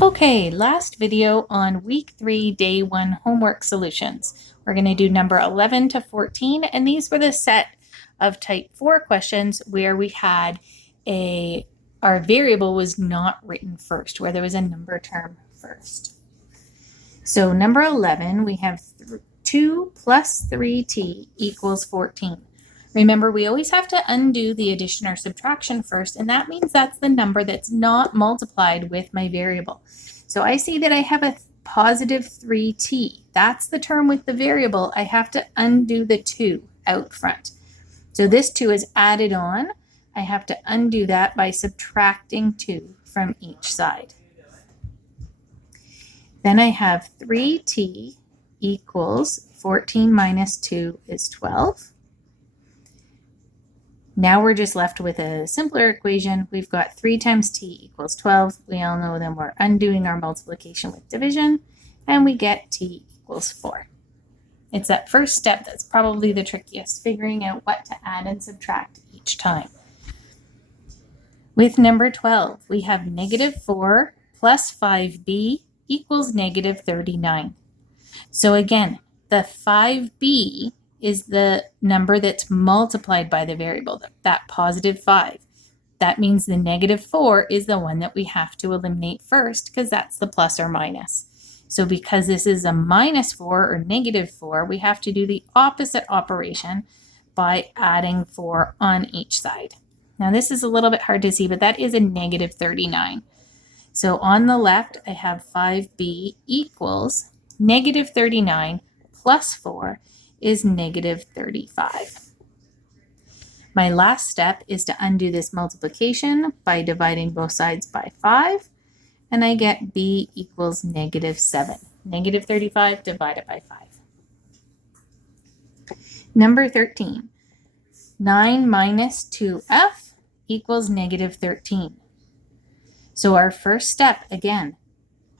Okay, last video on week 3, day 1 homework solutions. We're going to do number 11 to 14, and these were the set of type 4 questions where we had our variable was not written first, where there was a number term first. So number 11, we have 2 plus 3t equals 14. Remember, we always have to undo the addition or subtraction first, and that means that's the number that's not multiplied with my variable. So I see that I have a positive 3t. That's the term with the variable. I have to undo the 2 out front. So this 2 is added on. I have to undo that by subtracting 2 from each side. Then I have 3t equals 14 minus 2 is 12. Now we're just left with a simpler equation. We've got 3 times t equals 12. We all know then we're undoing our multiplication with division, and we get t equals 4. It's that first step that's probably the trickiest, figuring out what to add and subtract each time. With number 12, we have negative 4 plus 5b equals negative 39. So again, the 5b is the number that's multiplied by the variable, that positive 5. That means the negative 4 is the one that we have to eliminate first because that's the plus or minus. So because this is a minus 4 or negative 4, we have to do the opposite operation by adding 4 on each side. Now this is a little bit hard to see, but that is a negative 39. So on the left, I have 5b equals negative 39 plus 4 is negative 35. My last step is to undo this multiplication by dividing both sides by 5, and I get b equals negative 7. Negative 35 divided by 5. Number 13, 9 minus 2f equals negative 13. So our first step, again,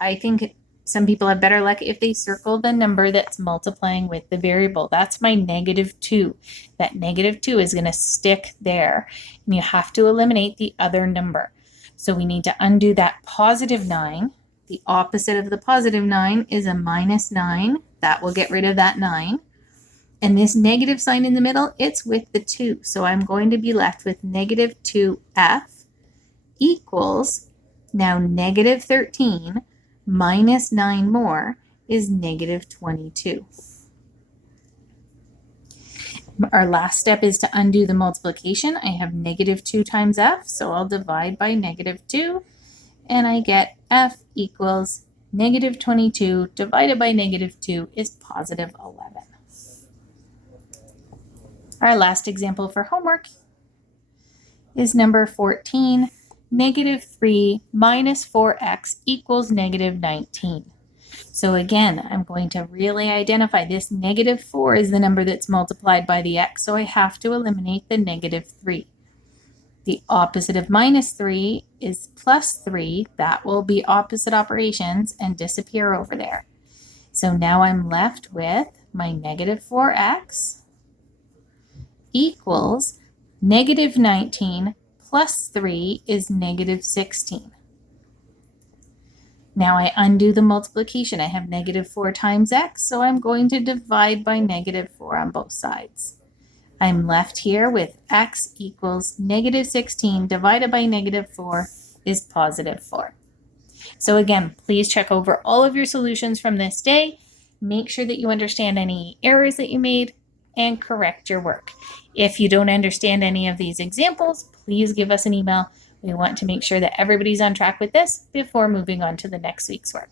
I think some people have better luck if they circle the number that's multiplying with the variable. That's my negative 2. That negative 2 is going to stick there, and you have to eliminate the other number. So we need to undo that positive 9. The opposite of the positive 9 is a minus 9. That will get rid of that 9. And this negative sign in the middle, it's with the 2. So I'm going to be left with negative 2f equals now negative 13 minus 9 more is negative 22. Our last step is to undo the multiplication. I have negative 2 times f, so I'll divide by negative 2, and I get f equals negative 22 divided by negative 2 is positive 11. Our last example for homework is number 14. Negative 3 minus 4x equals negative 19. So again, I'm going to really identify this negative 4 is the number that's multiplied by the x, so I have to eliminate the negative 3. The opposite of minus 3 is plus 3. That will be opposite operations and disappear over there. So now I'm left with my negative 4x equals negative 19 plus 3 is negative 16. Now I undo the multiplication. I have negative 4 times x, so I'm going to divide by negative 4 on both sides. I'm left here with x equals negative 16 divided by negative 4 is positive 4. So again, please check over all of your solutions from this day. Make sure that you understand any errors that you made and correct your work. If you don't understand any of these examples, please give us an email. We want to make sure that everybody's on track with this before moving on to the next week's work.